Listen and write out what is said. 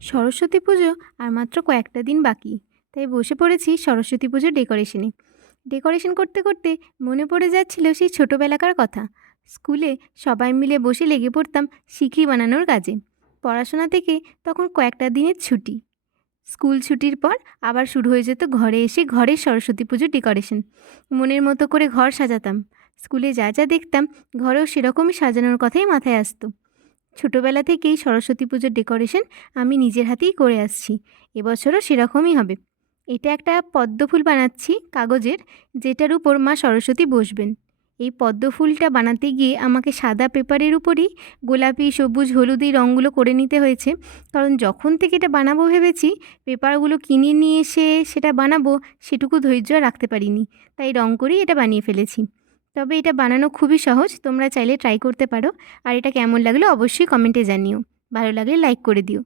সরস্বতী পুজো আর মাত্র কয়েকটা দিন বাকি, তাই বসে পড়েছি সরস্বতী পুজোর ডেকোরেশনে। ডেকোরেশন করতে করতে মনে পড়ে যাচ্ছিল সেই ছোটোবেলাকার কথা। স্কুলে সবাই মিলে বসে লেগে পড়তাম শিখি বানানোর কাজে। পড়াশোনা থেকে তখন কয়েকটা দিনের ছুটি। স্কুল ছুটির পর আবার শুরু হয়ে যেত ঘরে এসে ঘরের সরস্বতী পুজোর ডেকোরেশন। মনের মতো করে ঘর সাজাতাম। স্কুলে যা যা দেখতাম ঘরেও সেরকমই সাজানোর কথাই মাথায় আসতো। ছোটোবেলা থেকেই সরস্বতী পুজোর ডেকোরেশন আমি নিজের হাতেই করে আসছি। এবছরও সেরকমই হবে। এটা একটা পদ্ম ফুল বানাচ্ছি কাগজের, যেটার উপর মা সরস্বতী বসবেন। এই পদ্ম ফুলটা বানাতে গিয়ে আমাকে সাদা পেপারের উপরই গোলাপি, সবুজ, হলুদ এই রঙগুলো করে নিতে হয়েছে। কারণ যখন থেকে এটা বানাবো ভেবেছি, পেপারগুলো কিনে নিয়ে এসে সেটা বানাবো সেটুকু ধৈর্য আর রাখতে পারিনি। তাই রঙ করেই এটা বানিয়ে ফেলেছি। তবে এটা বানানো খুবই সহজ, তোমরা চাইলে ট্রাই করতে পারো। আর এটা কেমন লাগলো অবশ্যই কমেন্টে জানিও। ভালো লাগলে লাইক করে দিও।